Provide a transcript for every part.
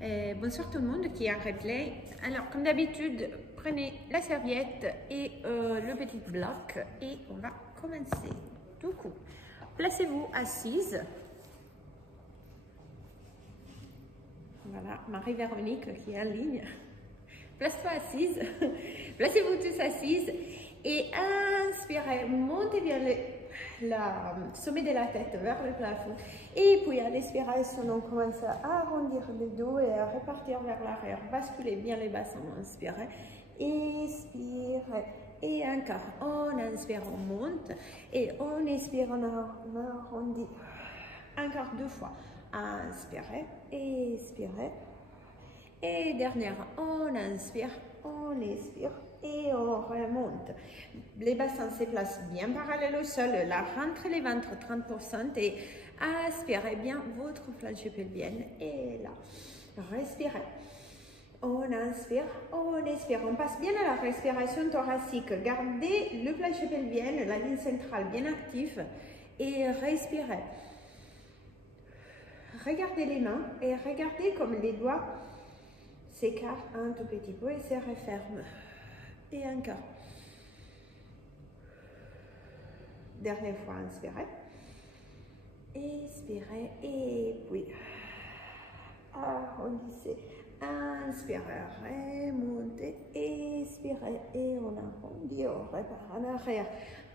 Bonsoir tout le monde qui est en replay. Alors, comme d'habitude, prenez la serviette et le petit bloc et on va commencer. Du coup, placez-vous assise. Voilà, Marie-Véronique qui est en ligne. Place-toi assise. Placez-vous tous assises et inspirez, montez bien le sommet de la tête vers le plafond. Et puis à l'expiration, on commence à arrondir le dos et à repartir vers l'arrière. Basculez bien les bassins. Inspirez, expirez. Et encore, on inspire, on monte. Et on expire, on arrondit. Encore 2 fois. Inspirez, expirez. Et dernière, on inspire, on expire. Et on remonte. Les bassins se placent bien parallèles au sol. Là, rentrez les ventres 30% et aspirez bien votre plancher pelvien. Et là, respirez. On inspire, on expire. On passe bien à la respiration thoracique. Gardez le plancher pelvien, la ligne centrale bien active et respirez. Regardez les mains et regardez comme les doigts s'écartent un tout petit peu et se referment. Et encore. Dernière fois, inspirez. Expirez et puis arrondissez. Inspirez, remontez, expirez et on arrondit, on repart en arrière.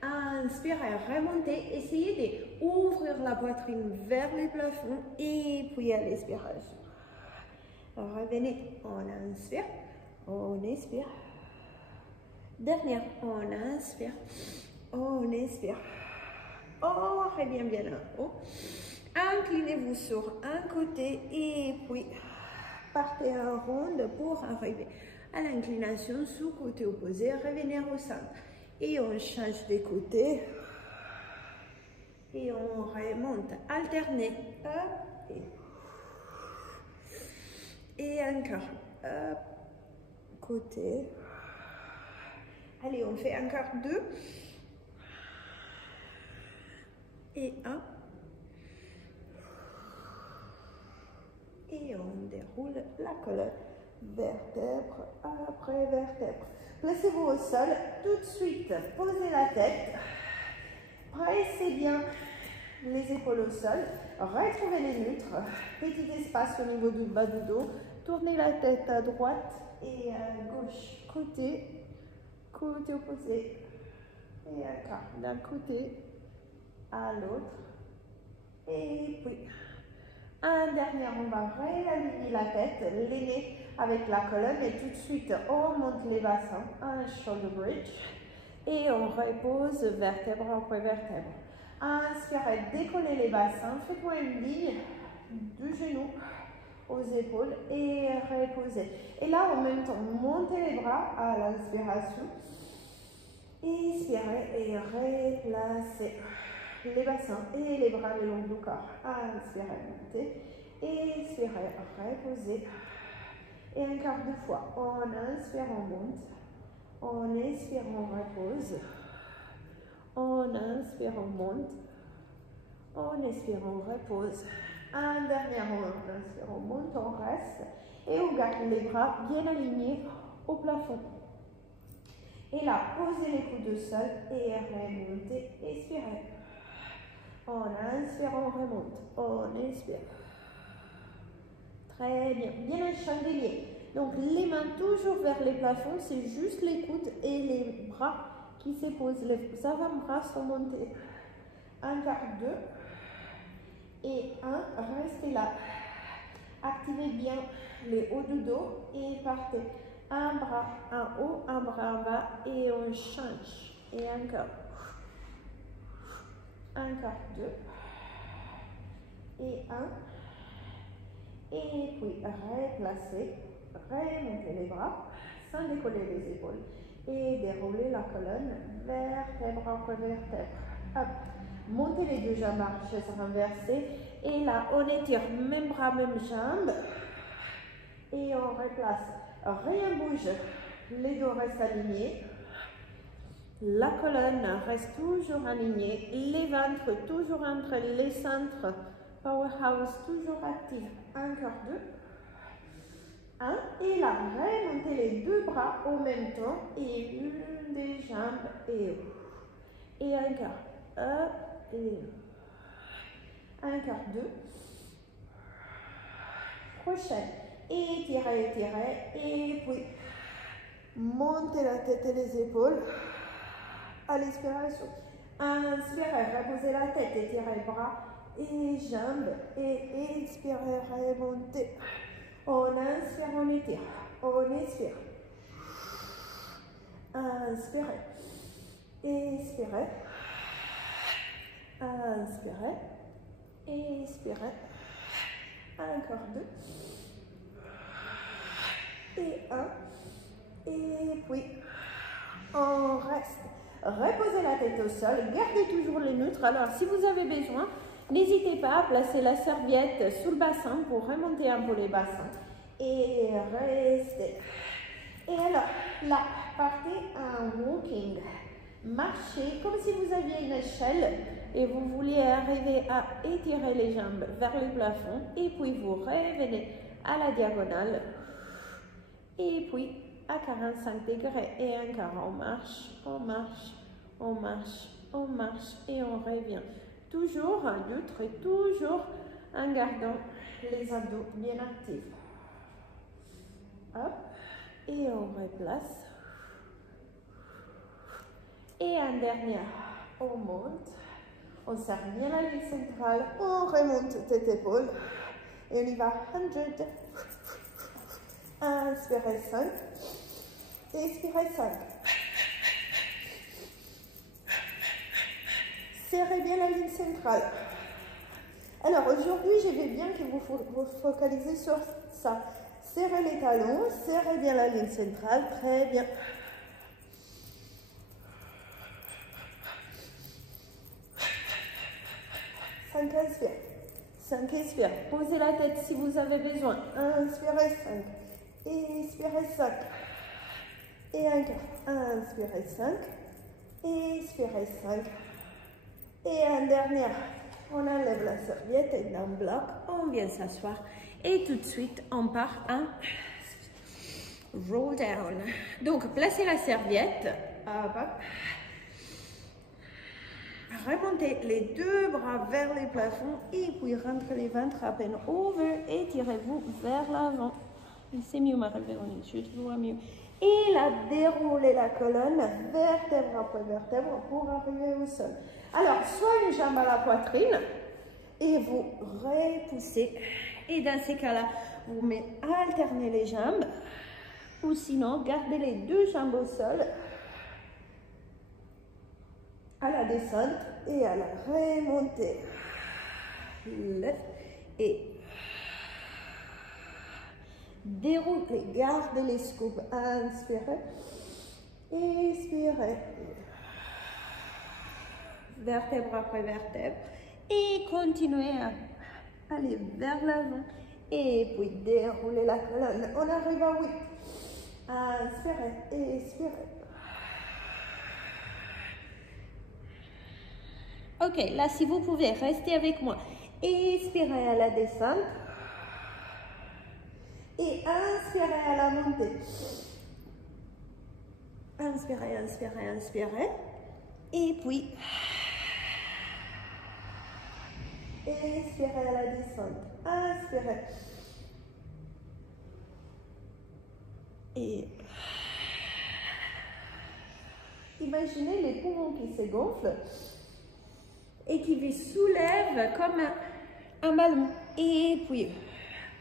Inspirez, remontez, essayez d'ouvrir la poitrine vers le plafond et puis à l'expiration. Revenez, on inspire, on expire. Dernière, on inspire, on expire, on revient bien en haut. Inclinez-vous sur un côté et puis partez en ronde pour arriver à l'inclination sous côté opposé. Revenir au centre et on change de côté et on remonte. Alternez, hop et encore, hop, côté. Allez, on fait encore 2. Et 1. Et on déroule la colonne. Vertèbre après vertèbre. Placez-vous au sol. Tout de suite, posez la tête. Pressez bien les épaules au sol. Retrouvez les neutres. Petit espace au niveau du bas du dos. Tournez la tête à droite et à gauche. Côté opposé et encore d'un côté à l'autre et puis un dernier, on va réaligner la tête, les nez avec la colonne et tout de suite on monte les bassins, un shoulder bridge et on repose vertèbre après vertèbre. Inspirez, décollez les bassins, faites-moi une ligne du genou aux épaules et reposez. Et là, en même temps, montez les bras à l'inspiration. Expirez et replacez les bassins et les bras le long du corps. Inspirez, montez. Expirez, reposez. Et encore 2 fois. On inspire, on monte. On expire, on repose. On inspire, on monte. On expire, on repose. Un dernier, on inspire, on monte, on reste. Et on garde les bras bien alignés au plafond. Et là, posez les coudes au sol et remontez, expirez. On inspire, on remonte, on expire. Très bien, bien un chandelier. Donc les mains toujours vers les plafonds, c'est juste les coudes et les bras qui se posent. Les avant-bras sont montés. Encore 2 et 1, restez là. Activez bien les hauts du dos et partez. Un bras en haut, un bras en bas et on change. Et encore. Encore 2. Et 1. Et puis replacez. Remontez les bras sans décoller les épaules. Et déroulez la colonne vertèbre après vertèbre. Hop. Montez les 2 jambes à chaise renversée. Et là, on étire même bras, même jambes. Et on replace. Rien bouge, les dos restent alignés, la colonne reste toujours alignée, les ventres toujours entre les centres, powerhouse toujours actif, encore 2, 1. Et là, remontez les deux bras au même temps. Et une des jambes et encore. Up et encore 2. Prochaine. Étirez, étirez. Et puis, montez la tête et les épaules à l'expiration. Inspirez, reposez la tête, étirez les bras et jambes. Et expirez, remontez. On inspire, on étire. On expire. Inspirez. Expirez. Inspirez. Expirez. Encore 2. Et 1. Et puis, on reste. Reposez la tête au sol. Gardez toujours le neutre. Alors, si vous avez besoin, n'hésitez pas à placer la serviette sous le bassin pour remonter un peu les bassins. Et restez. Et alors, là, partez en walking. Marchez comme si vous aviez une échelle et vous vouliez arriver à étirer les jambes vers le plafond. Et puis, vous revenez à la diagonale. Et puis, à 45 degrés. Et encore, on marche, on marche, on marche, on marche et on revient. Toujours neutre et toujours en gardant les abdos bien actifs. Hop, et on replace. Et en dernière, on monte. On serre bien la ligne centrale. On remonte tête épaule. Et on y va. 100. Inspirez 5. Expirez 5. Serrez bien la ligne centrale. Alors aujourd'hui, je veux bien que vous vous focalisez sur ça. Serrez les talons, serrez bien la ligne centrale, très bien. 5, inspire. 5, expire. Posez la tête si vous avez besoin. Inspirez 5. Expirez 5. Et encore. Inspirez 5. Expirez 5. Et en dernière, on enlève la serviette et on bloque. On vient s'asseoir. Et tout de suite, on part en roll down. Donc, placez la serviette. Hop, hop. Remontez les deux bras vers les plafonds et puis rentrez les ventres à peine ouverts et tirez-vous vers l'avant. C'est mieux, Marie-Véronique, je te vois mieux. Et là, déroulez la colonne vertèbre après vertèbre pour arriver au sol. Alors, soit une jambe à la poitrine et vous repoussez. Et dans ces cas-là, vous alternez les jambes ou sinon, gardez les deux jambes au sol à la descente et à la remontée. Et déroulez, gardez les scoops. Inspirez, expirez. Vertèbre après vertèbre. Et continuez à aller vers l'avant. Et puis déroulez la colonne. On arrive à 8. Inspirez, expirez. Ok, là, si vous pouvez, restez avec moi. Expirez à la descente. Et inspirez à la montée. Inspirez, inspirez, inspirez. Et puis, expirez à la descente. Inspirez. Et imaginez les poumons qui se gonflent et qui vous soulèvent comme un ballon. Et puis,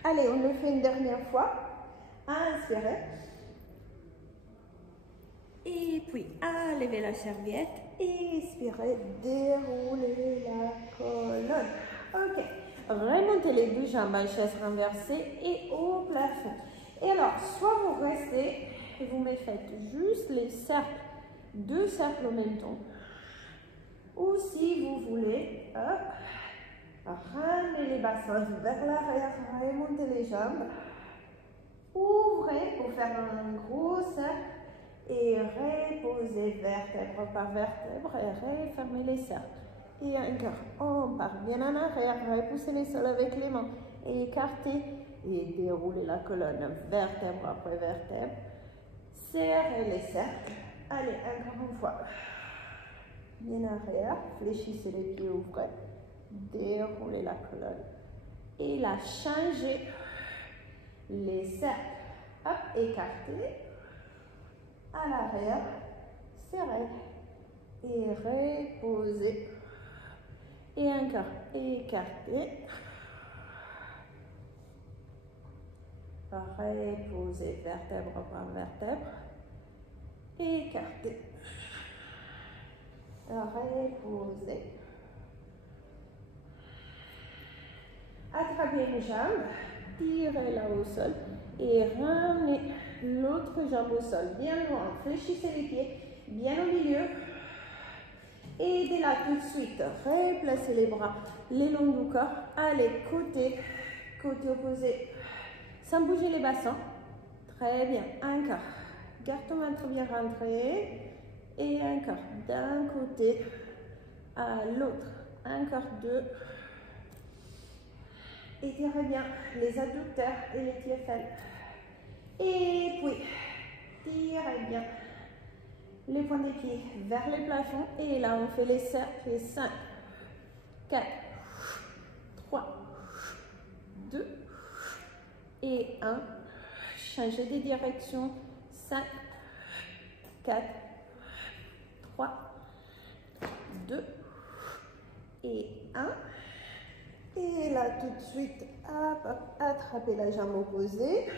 allez, on le fait une dernière fois. Inspirez. Et puis, enlevez la serviette. Expirez, déroulez la colonne. Ok. Remontez les deux jambes en chaise renversée et au plafond. Et alors, soit vous restez et vous me faites juste les cercles, deux cercles en même temps. Ou si vous voulez, hop, ramenez les bassins vers l'arrière, remontez les jambes. Ouvrez pour faire un gros cercle. Et reposez vertèbre par vertèbre et refermez les cercles. Et encore, on part bien en arrière, repoussez les sols avec les mains. Et écartez et déroulez la colonne vertèbre après vertèbre. Serrez les cercles. Allez, encore une fois. Bien arrière, fléchissez les pieds, ouvrez. Déroulez la colonne. Et là, changez les cercles. Hop, écartez. À l'arrière, serrez. Et reposez. Et encore, écartez. Reposez vertèbre par vertèbre. Écartez. Reposez. Attrapez une jambe, tirez-la au sol et ramenez l'autre jambe au sol. Bien loin, fléchissez les pieds, bien au milieu. Aidez-la tout de suite. Replacez les bras le long du corps. Allez, côté opposé. Sans bouger les bassins. Très bien. Encore. Garde ton ventre bien rentré. Et encore. D'un côté à l'autre. Encore 2. Étirez bien les adducteurs et les TFL. Et puis, tirez bien les points des pieds vers les plafonds. Et là, on fait les cercles. 5, 4, 3, 2 et 1. Changez de direction. 5, 4, 3, 2 et 1. Et là, tout de suite, hop, hop, attrapez la jambe opposée.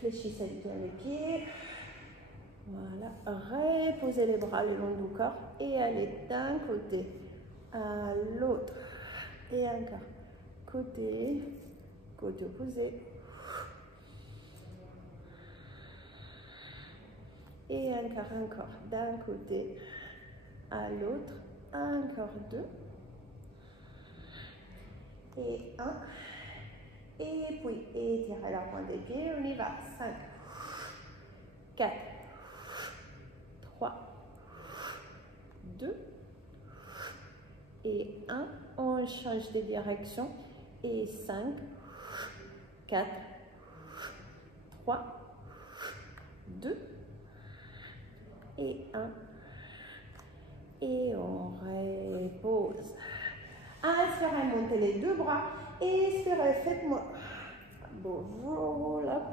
Fléchissez bien les pieds. Voilà. Reposez les bras le long du corps et allez d'un côté à l'autre. Et encore. Côté opposé. Et encore. D'un côté à l'autre. Encore 2. Et 1. Et puis, étirez la pointe des pieds. On y va. 5, 4, 3, 2 et 1. On change de direction. Et 5, 4, 3, 2 et 1. Et on repose. Inspirez, montez les 2 bras. Expirez, faites-moi. Bon, voilà.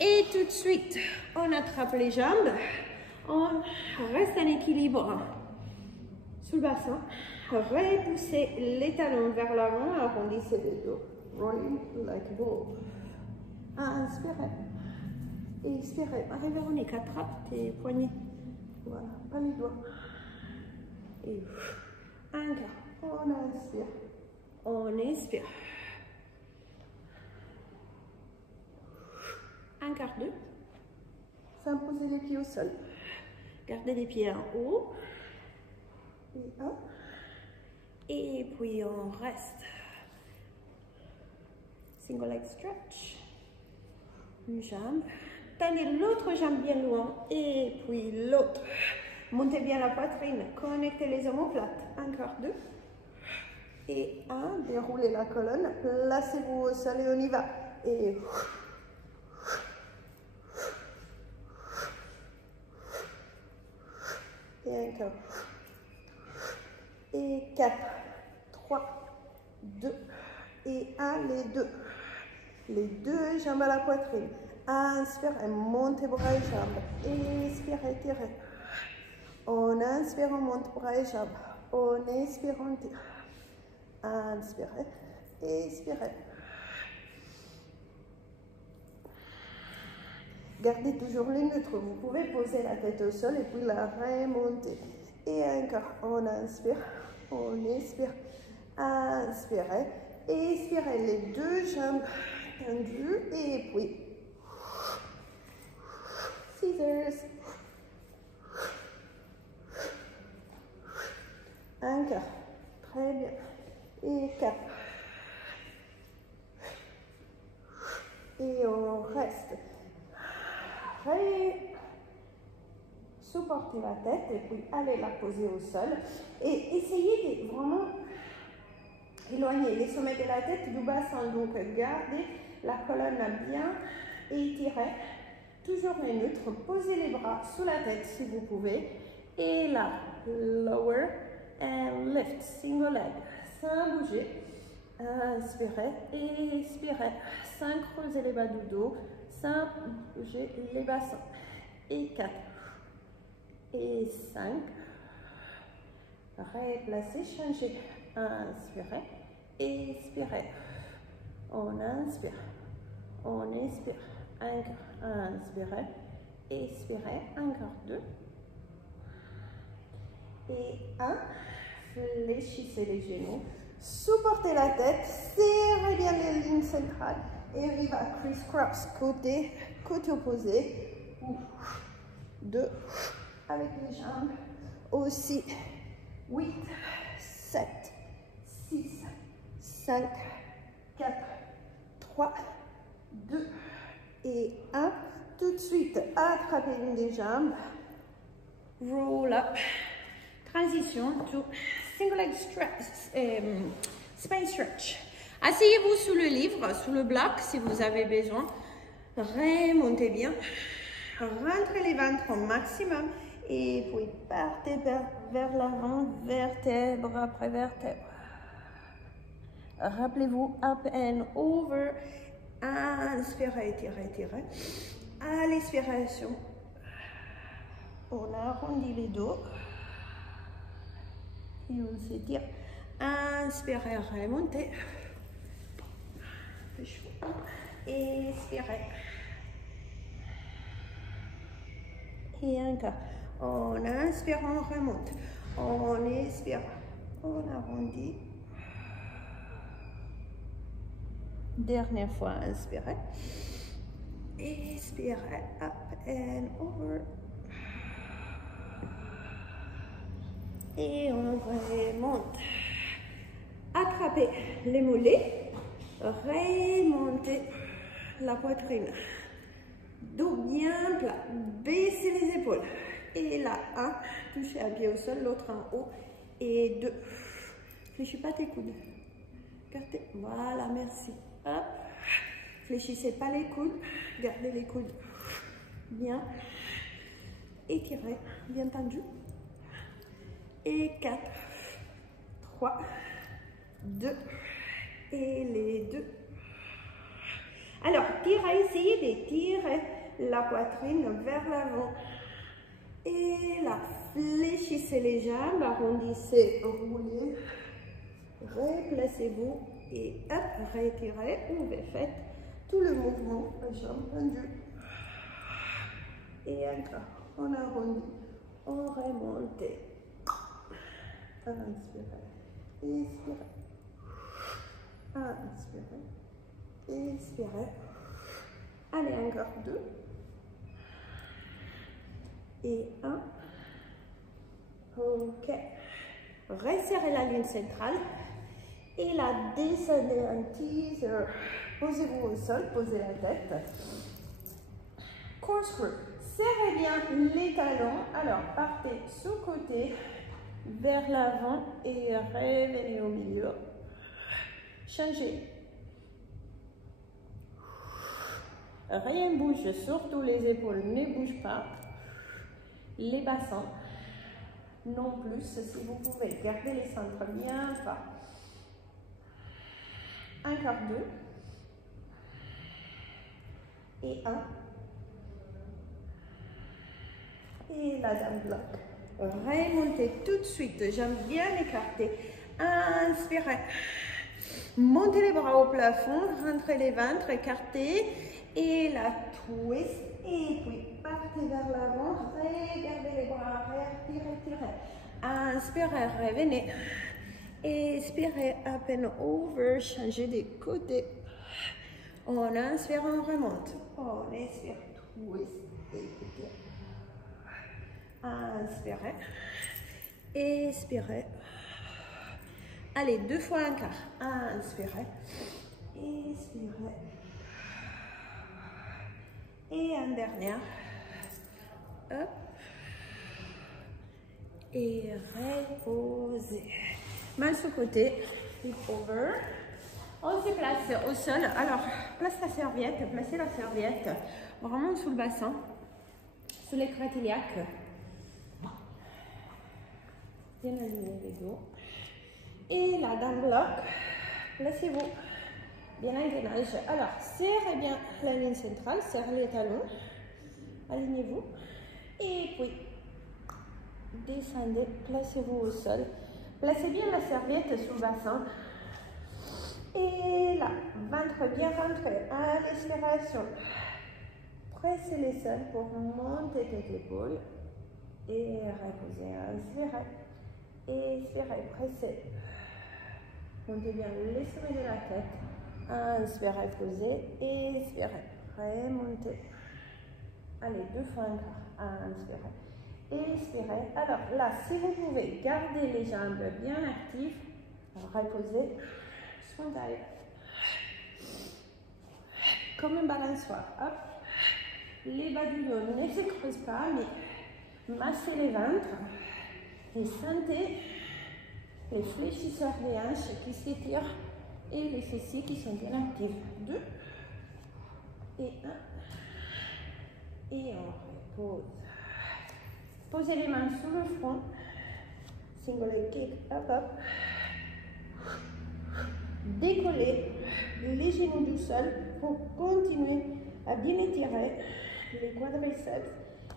Et tout de suite, on attrape les jambes. On reste en équilibre sous le bassin. Repoussez les talons vers l'avant. Arrondissez les dos. Rolling like a ball. Inspirez. Expirez. Marie-Véronique, attrape tes poignets. Voilà, pas les doigts. Et encore. On inspire. On expire. Encore 2. Sans poser les pieds au sol. Gardez les pieds en haut. Et 1. Et puis on reste. Single leg stretch. Une jambe. Tendez l'autre jambe bien loin. Et puis l'autre. Montez bien la poitrine. Connectez les omoplates. Encore 2. Et 1. Déroulez la colonne. Placez-vous au sol et on y va. Et encore. Et 4, 3, 2 et 1, les 2. Les 2 jambes à la poitrine. Inspirez, montez bras et jambes. Expirez, tirez. On inspire, on monte bras et jambes. On expire, on tire. Inspirez, expirez. Gardez toujours le neutre. Vous pouvez poser la tête au sol et puis la remonter. Et encore, on inspire, on expire. Inspirez, expirez les 2 jambes tendues et puis scissors. Encore, très bien. Et 4. Et on reste. Supportez la tête et puis allez la poser au sol. Et essayez de vraiment éloignez les sommets de la tête du bassin. Donc, gardez la colonne bien étirée. Toujours neutre. Posez les bras sous la tête si vous pouvez. Et là, lower and lift. Single leg. Sans bouger. Inspirez, expirez. Sans creuser les bas du dos. Sans bouger les bassins. Et 4. Et 5. Replacez, changez. Inspirez, expirez. On inspire. On expire. Encore. Inspirez, expirez. Encore 2. Et 1. Fléchissez les genoux. Supportez la tête. Serrez bien les lignes centrales. Et arrive à criss-cross. Côté opposé. 2. Avec les jambes. Aussi. 8, 7, 6, 5, 4, 3, 2 et 1. Tout de suite, attrapez une des jambes. Roll up. Transition to single leg stretch, spine stretch. Asseyez-vous sous le livre, sous le bloc si vous avez besoin. Remontez bien. Rentrez les ventres au maximum. Et puis partez vers l'avant, vertèbre après vertèbre. Rappelez-vous, up and over. Inspirez, étirez, étirez. À l'expiration, on arrondit les dos. Et on s'étire. Inspirez, remontez. Expirez. Et encore. On inspire, on remonte. On expire, on arrondit. Dernière fois, inspirez. Expirez, up and over. Et on remonte. Attrapez les mollets. Remontez la poitrine. Dos bien plat. Baissez les épaules. Et là, 1, touchez un pied au sol, l'autre en haut. Et 2, fléchis pas tes coudes. Gardez, voilà, merci. Hop. Fléchissez pas les coudes, gardez les coudes bien. Étirez, bien tendu. Et 4, 3, 2, et les 2. Alors, tirez, essayez d'étirer la poitrine vers l'avant. Et là, fléchissez les jambes, arrondissez, roulez, replacez-vous et hop, retirez, ouvrez, faites tout le mouvement, jambes tendues. Et encore, on arrondit, on remonte. Inspirez, expirez, inspirez, expirez. Allez, encore 2. Et 1. Ok. Resserrez la ligne centrale. Et là, descendez un teaser. Posez-vous au sol, posez la tête. Corkscrew. Serrez bien les talons. Alors, partez sous côté, vers l'avant et revenez au milieu. Changez. Rien ne bouge, surtout les épaules ne bougent pas. Les bassins non plus, si vous pouvez garder les centres bien bas. Encore 2 et 1 et la dame bloc. Remontez tout de suite, jambes bien écartées. Inspirez, montez les bras au plafond, rentrez les ventres écartés et la twist. Et puis, partez vers l'avant, regardez les bras arrière, tirez, tirez. Inspirez, revenez. Expirez, up and over, changez de côté. On inspire, on remonte. On expire, twist, et tire. Inspirez. Expirez. Allez, 2 fois un quart. Inspirez. Expirez. Et un dernier. Hop. Et reposez. Main sous côté. flip over. On se place au sol. Alors, place la serviette, placez la serviette vraiment sous le bassin, sous les crêtes iliaques. Bien aligner les dos. Et là, dans le bloc, placez-vous bien en gainage. Alors, serrez bien la ligne centrale, serrez les talons, alignez-vous. Et puis, descendez, placez-vous au sol. Placez bien la serviette sous le bassin. Et là, ventre bien rentré. À l'expiration, pressez les sols pour monter tête épaule. Et reposez, inspirez. Expirez, pressez. Montez bien les sommets de la tête. Inspirez, posez. Expirez, remontez. Allez, 2 fois encore. Inspirez. Expirez. Alors là, si vous pouvez garder les jambes bien actives, reposez. Frontal. Comme un balançoire. Hop. Les bas du dos ne se creusent pas, mais massez les ventres et sentez les fléchisseurs des hanches qui s'étirent et les fessiers qui sont bien actifs. 2 et 1 et on repose. Posez les mains sous le front. Single leg kick. Hop, hop. Décollez les genoux du sol pour continuer à bien étirer les quadriceps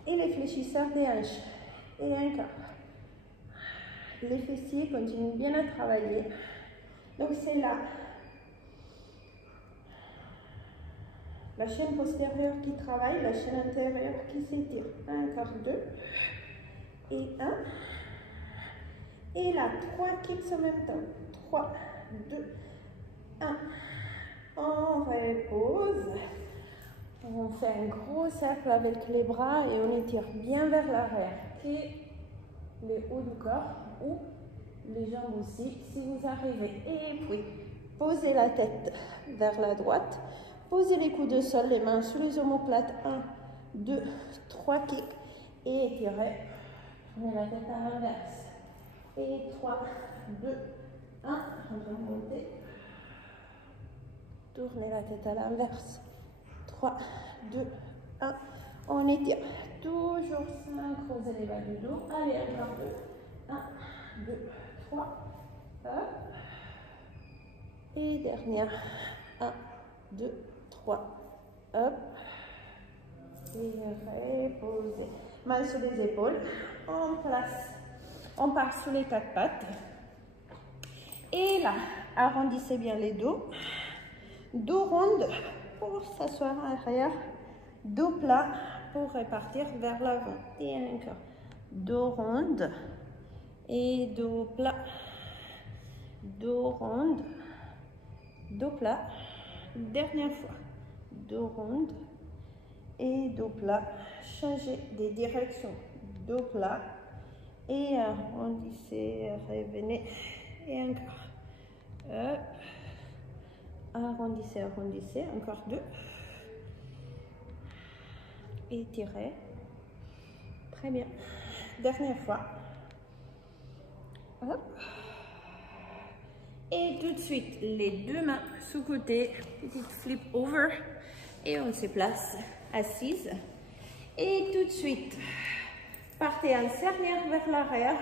et les fléchisseurs des hanches. Et encore. Les fessiers continuent bien à travailler. Donc c'est là. La chaîne postérieure qui travaille, la chaîne antérieure qui s'étire. Encore 2 et 1. Et là, 3 kicks en même temps. 3, 2, 1. On repose. On fait un gros cercle avec les bras et on étire bien vers l'arrière. Et les hauts du corps ou les jambes aussi, si vous arrivez. Et puis, posez la tête vers la droite. Posez les coudes au sol, les mains sous les omoplates. 1, 2, 3 kicks. Et étirez. Tournez la tête à l'inverse. Et 3, 2, 1. Remontez. Tournez la tête à l'inverse. 3, 2, 1. On étire. Toujours sans creuser les bas du dos. Allez, encore 2. 1, 2, 3. Hop. Et dernière. 1, 2, 3. Hop. Et reposez. Main sur les épaules. On place. On part sous les 4 pattes. Et là, arrondissez bien les dos. Dos ronde pour s'asseoir à l'arrière. Dos plat pour repartir vers l'avant. Et encore. Dos ronde et dos plat. Dos ronde. Dos plat. Dernière fois. Dos ronde et dos plat. Changez des directions. Dos plat. Et arrondissez, revenez. Et encore. Hop. Arrondissez, arrondissez. Encore 2. Étirez. Très bien. Dernière fois. Hop. Et tout de suite, les 2 mains sous côté. Petite flip over. Et on se place assise. Et tout de suite, partez en cernière vers l'arrière.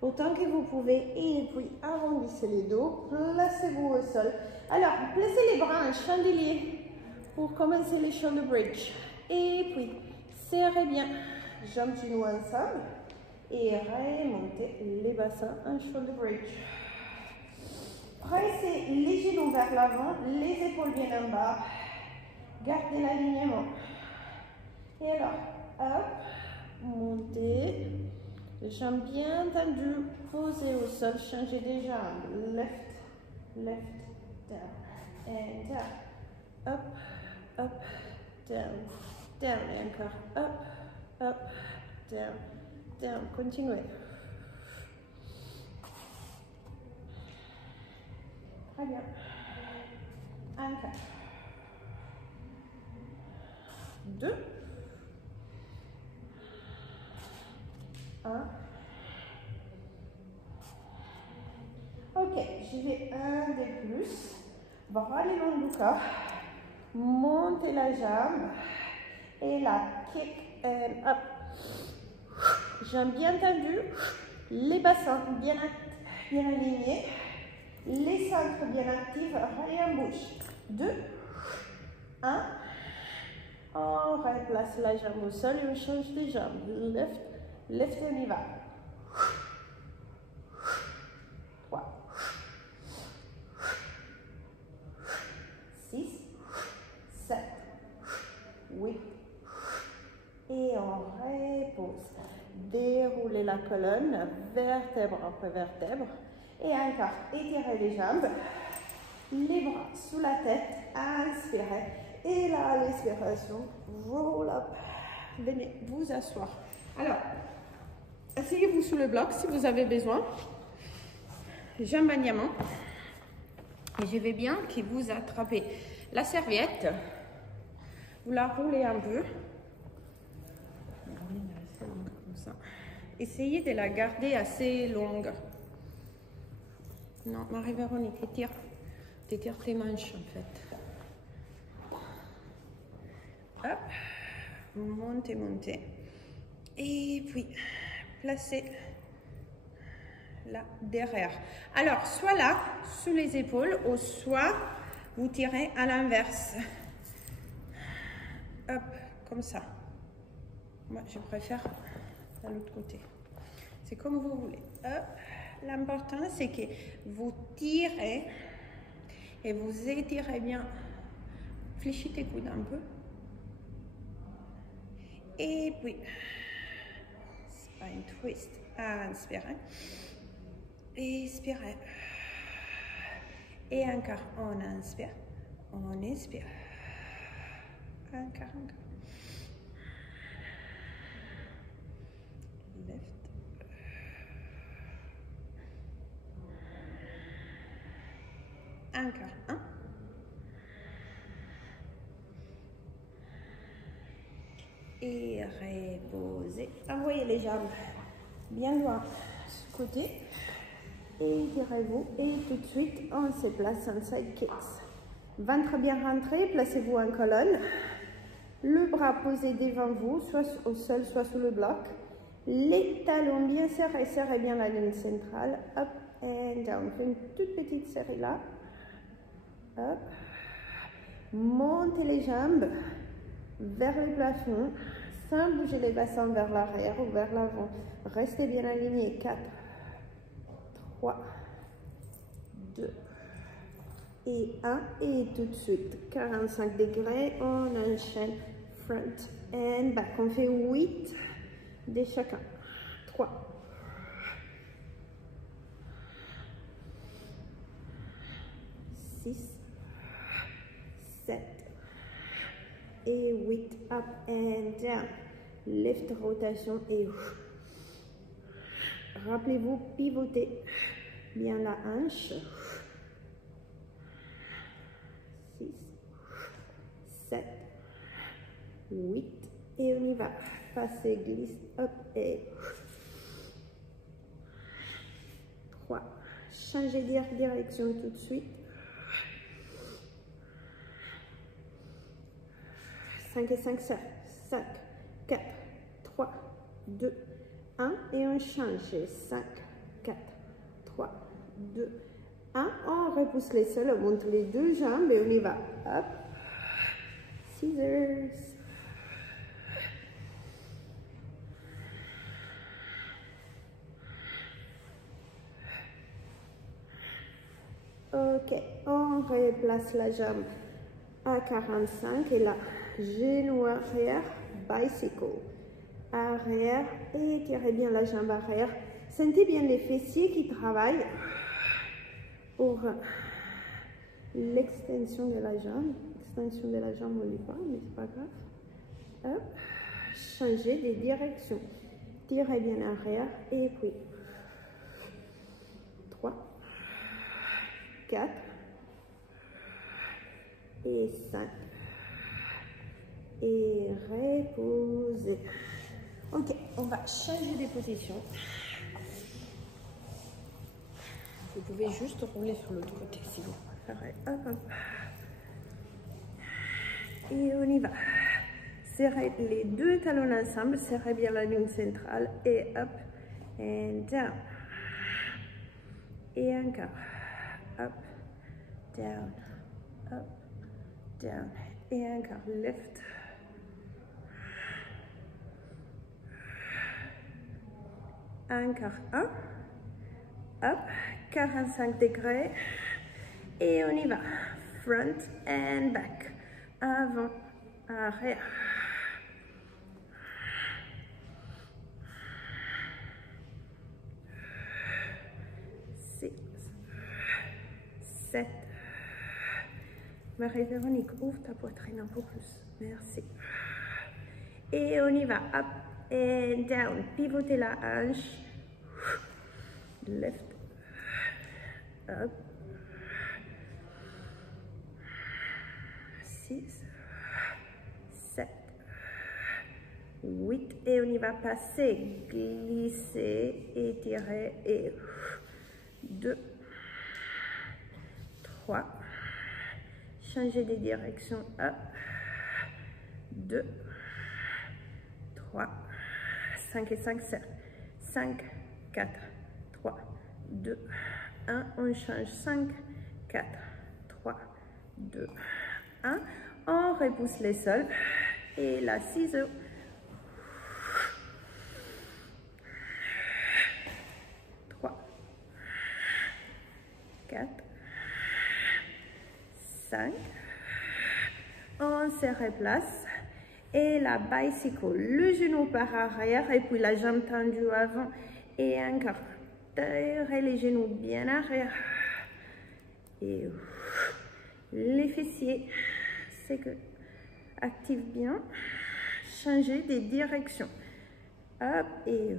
Autant que vous pouvez. Et puis, arrondissez les dos. Placez-vous au sol. Alors, placez les bras en chandelier pour commencer les shoulder bridge. Et puis, serrez bien. Jambes, genoux ensemble. Et remontez les bassins en shoulder bridge. Pressez les genoux vers l'avant, les épaules bien en bas. Gardez l'alignement. Et alors, hop, montez. Les jambes bien tendues, posées au sol. Changez des jambes. Left, left, down, and down. Up, up, down, down. Et encore, up, up, down, down. Continuez. Très bien. Encore. 2. 1. Ok, J'y vais un de plus. Bras le long du corps. Montez la jambe. Et la kick and up. Jambes bien tendues. Les bassins bien alignés. Les centres bien actifs. Rien ne bouge. 2, 1. On replace la jambe au sol et on change de jambe. Lift, lift, on y va. 3, 6, 7, 8. Et on repose. Déroulez la colonne, vertèbre après vertèbre. Et encore, étirez les jambes. Les bras sous la tête. Inspirez. Et là, à l'expiration, roll up. Venez vous asseoir. Alors, asseyez-vous sous le bloc si vous avez besoin. Jambes en diamant. Et je vais bien que vous attrapez la serviette. Vous la roulez un peu. Comme ça. Essayez de la garder assez longue. Non, Marie-Véronique, étire tes manches en fait. Hop, montez, montez. Et puis, placez là derrière. Alors, soit là, sous les épaules, ou soit vous tirez à l'inverse. Hop, comme ça. Moi, je préfère de l'autre côté. C'est comme vous voulez. Hop. L'important, c'est que vous tirez et vous étirez bien. Fléchis tes coudes un peu. Et puis, spine twist. Inspirez. Expirez. Et encore, on inspire. On expire. Encore. Lift. Encore 1. Et reposez. Envoyez les jambes bien loin ce côté. Et étirez-vous. Et tout de suite, on se place en side kicks. Ventre bien rentré, placez-vous en colonne. Le bras posé devant vous, soit au sol, soit sous le bloc. Les talons bien serrés, serrez bien la ligne centrale. Up and down. Faites une toute petite série là. Hop. Montez les jambes vers le plafond sans bouger les bassins vers l'arrière ou vers l'avant. Restez bien alignés. 4, 3, 2 et 1. Et tout de suite, 45 degrés. On enchaîne front and back. On fait 8 de chacun. 3, 6, 7 et 8, up and down. Lift, rotation et rappelez-vous, pivotez bien la hanche. 6, 7, 8 et on y va. Passez, glisse, up et 3. Changez de direction tout de suite. 5 et 5, 7, 5, 4, 3, 2, 1 et on change. 5, 4, 3, 2, 1. On repousse les sols, on monte les deux jambes et on y va. Hop. Scissors. Ok, on replace la jambe à 45 et là, genou arrière, bicycle. Arrière, étirez bien la jambe arrière. Sentez bien les fessiers qui travaillent pour l'extension de la jambe. Extension de la jambe, on dit pas, mais c'est pas grave. Hop. Changez de direction. Tirez bien arrière et puis 3, 4 et 5 et reposez. Ok, on va changer de position. Vous pouvez juste rouler sur l'autre côté si vous préférez. Hop, hop. Et on y va. Serrez les deux talons ensemble, serrez bien la ligne centrale et up and down. Et encore. Up, down, up, down. Et encore. Lift. Encore un. Up, 45 degrés. Et on y va. Front and back. Avant, arrière. 6, 7. Marie-Véronique, ouvre ta poitrine un peu plus. Merci. Et on y va. Up and down. Pivotez la hanche. Lift. Up. 6, 7, 8. Et on y va passer. Glisser, étirer et 2, 3. Changer de direction. Up. 2, 3, 5 et 5, 7. 5, 4, 3, 2, 1. On change 5, 4, 3, 2, 1. On repousse les sols et la ciseau. 3, 4, 5. On se replace et la bicycle, le genou par arrière et puis la jambe tendue avant et encore. Tirez les genoux bien arrière et les fessiers, c'est que active bien, changez de direction. Hop et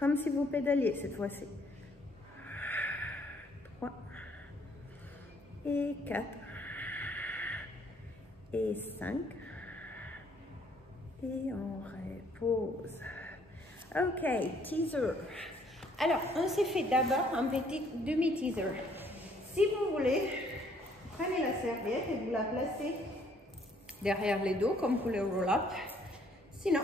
comme si vous pédaliez cette fois-ci. 3 et 4 et 5 et on repose. Ok, teaser. Alors, on s'est fait d'abord un petit demi-teaser. Si vous voulez, prenez la serviette et vous la placez derrière les dos comme pour le roll-up. Sinon,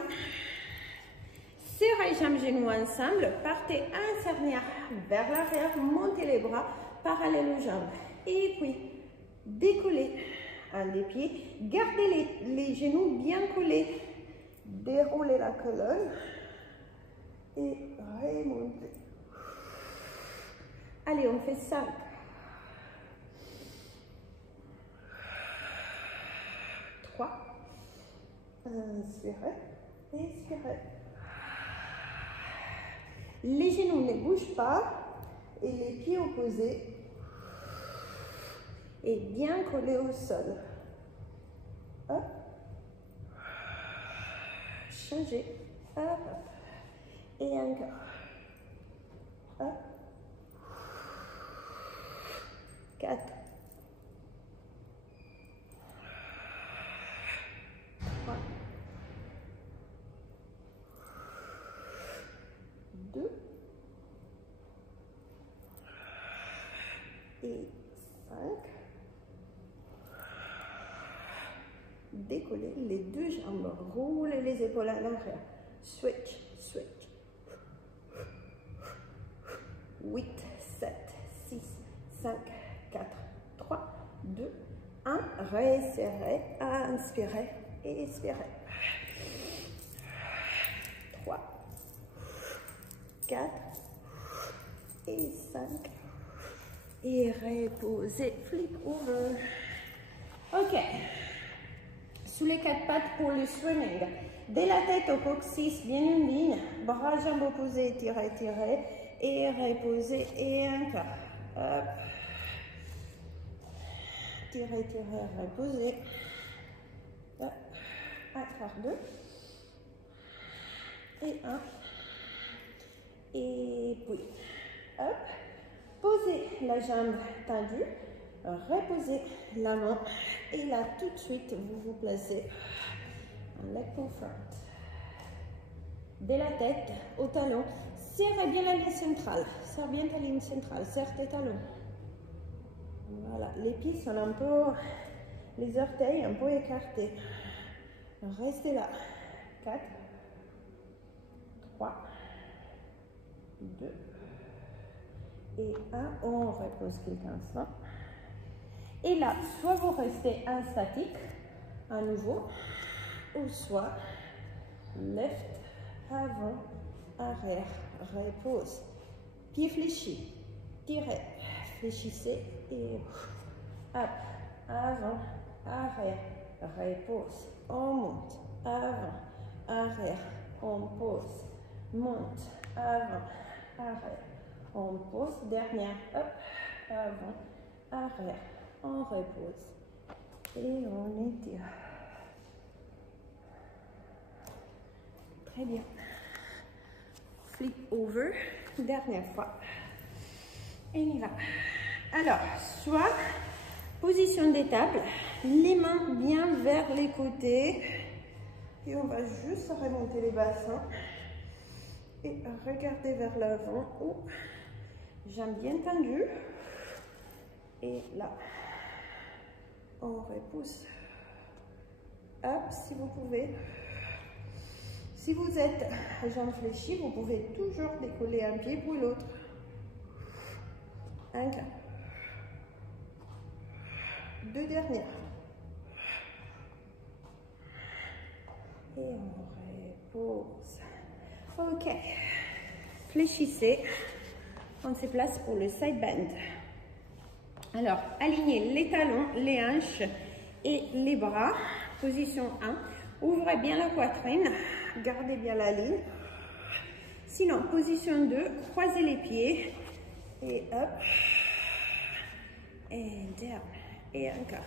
serrez jambes genoux ensemble, partez un cernière vers l'arrière, montez les bras parallèles aux jambes. Et puis, décollez un des pieds, gardez les genoux bien collés, déroulez la colonne et remontez. Allez, on fait 5. 3. Inspirez, expirez. Les genoux ne bougent pas et les pieds opposés et bien collés au sol. Hop. Changez. Hop, hop. Et encore. Hop. 4. 3. 2. Et 5. Décollez les deux jambes, roulez les épaules à l'arrière. Switch, switch. 8, 7, 6, 5, 4, 3, 2, 1. Resserrez, inspirez et expirez. 3, 4 et 5. Et reposez, flip over. Ok. Sous les 4 pattes pour le swimming. De la tête au coccyx, bien une ligne. Bras, jambes opposées, étirez, étirez. Et reposez. Et encore. Hop. Tirez, tirez, reposez. Hop. Encore 2. Et 1. Et puis, hop. Posez la jambe tendue. Reposez la main et là tout de suite vous vous placez en leg pull front. De la tête au talon, Serrez bien la ligne centrale. Serre bien ta ligne centrale. Serre tes talons. Voilà. Les pieds sont un peu... Les orteils un peu écartés. Restez là. 4, 3, 2 et 1. On repose quelques instants. Et là, soit vous restez en statique, à nouveau, ou soit left, avant, arrière, repose. Pied fléchi, tirez, fléchissez et hop, avant, arrière, repose. On monte, avant, arrière, on pose, monte, avant, arrière, on pose, dernière, hop, avant, arrière, on repose et on étire. Très bien. Flip over, dernière fois. Et on y va. Alors, soit position des tables, les mains bien vers les côtés. Et on va juste remonter les bassins. Et regarder vers l'avant. Ou jambes bien tendues. Et là, on repousse. Hop, si vous pouvez. Si vous êtes à jambes fléchies, vous pouvez toujours décoller un pied pour l'autre. Un quart. Deux dernières. Et on repose. Ok. Fléchissez. On se place pour le side bend. Alors, alignez les talons, les hanches et les bras. Position 1. Ouvrez bien la poitrine. Gardez bien la ligne. Sinon, position 2. Croisez les pieds. Et hop. Et down. Et encore.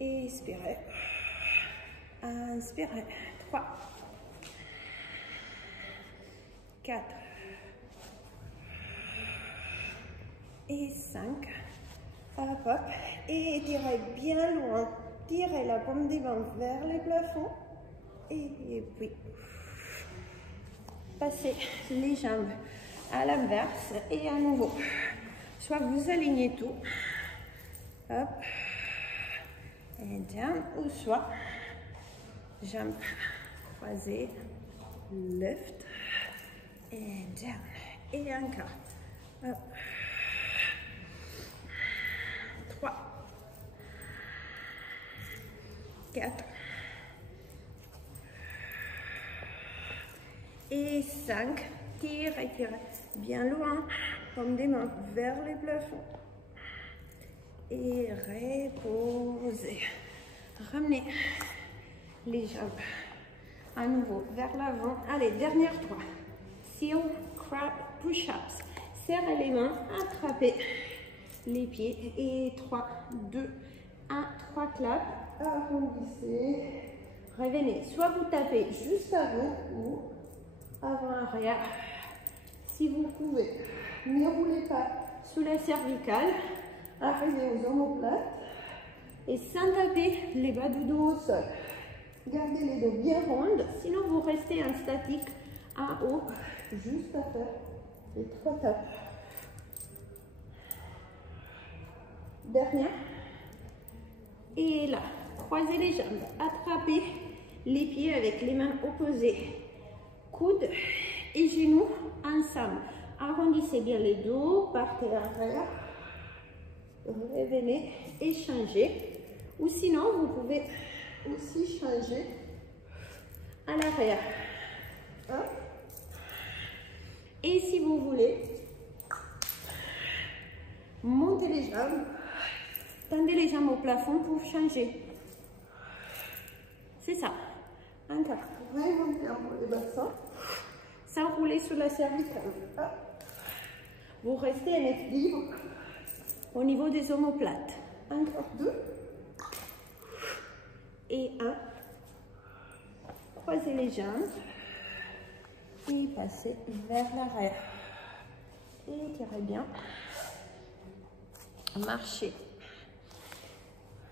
Expirez. Inspirez. 3. 4. Et 5. Hop, hop. Et étirez bien loin. Tirez la paume des mains vers les plafonds. Et puis, passez les jambes à l'inverse et à nouveau. Soit vous alignez tout. Hop. Et down. Ou soit jambes croisées. Lift. Et down. Et encore. Hop. 3. 4. Et 5. Tirez, tirez bien loin, comme des mains vers les plafonds. Et reposez. Ramenez les jambes à nouveau vers l'avant. Allez, dernière 3. Seal, crab, push-ups. Serrez les mains, attrapez les pieds. Et 3, 2, 1, 3 claps. Arrondissez. Revenez. Soit vous tapez juste avant ou avant-arrière. Si vous pouvez, ne roulez pas sous la cervicale. Arrivez aux omoplates. Et sans taper les bas du dos au sol. Gardez les dos bien rondes. Sinon, vous restez en statique en haut. Juste à faire les 3 tapes. Dernière. Et là, croisez les jambes. Attrapez les pieds avec les mains opposées. Coudes et genoux ensemble. Arrondissez bien les dos, partez arrière. Revenez et changez. Ou sinon, vous pouvez aussi changer à l'arrière. Et si vous voulez, montez les jambes. Tendez les jambes au plafond pour changer. C'est ça. Encore. Remontez un peu les bassins. Sans rouler sur la cervicale. Vous restez en équilibre au niveau des omoplates. Encore 2. Et 1. Croisez les jambes. Et passez vers l'arrière. Et tirez bien. Marchez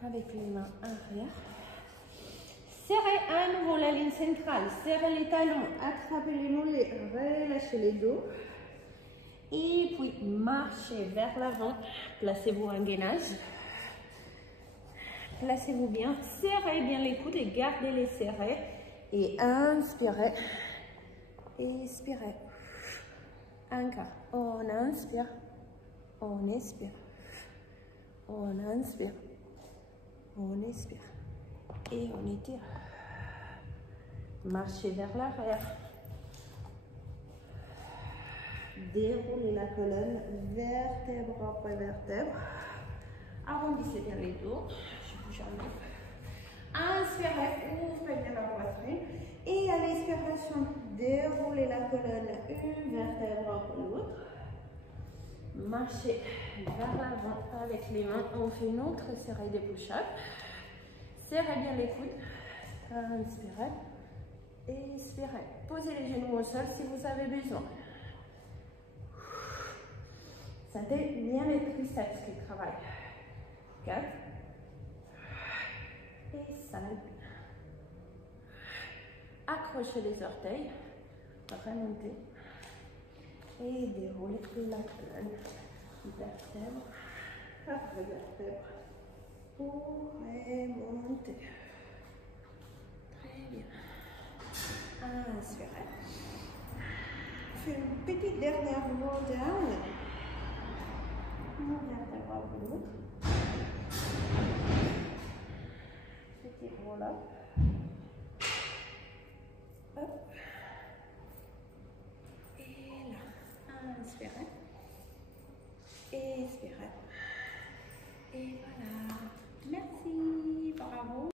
avec les mains arrière. Serrez à nouveau la ligne centrale. Serrez les talons. Attrapez les mollets. Relâchez les dos. Et puis marchez vers l'avant. Placez-vous en gainage. Placez-vous bien. Serrez bien les coudes et gardez-les serrés. Et inspirez. Expirez. Encore. On inspire. On expire. On inspire. On expire. Et on étire. Marchez vers l'arrière. Déroulez la colonne, vertèbre après vertèbre. Arrondissez bien les dos. Je bouge un peu. Inspirez, ouvrez bien la poitrine. Et à l'expiration, déroulez la colonne, une vertèbre après l'autre. Marchez vers l'avant avec les mains. On fait une autre série de push-ups. Serrez bien les coudes. Inspirez. Expirez. Posez les genoux au sol si vous avez besoin. Sentez bien les triceps qui travaillent. 4 et 5. Accrochez les orteils. Remontez. Et déroulez la colonne. Vertèbre après vertèbre. Pour remonter. Très bien. Inspirez. Faites une petite dernière roll down. Une vertèbre après l'autre. Petit roll up.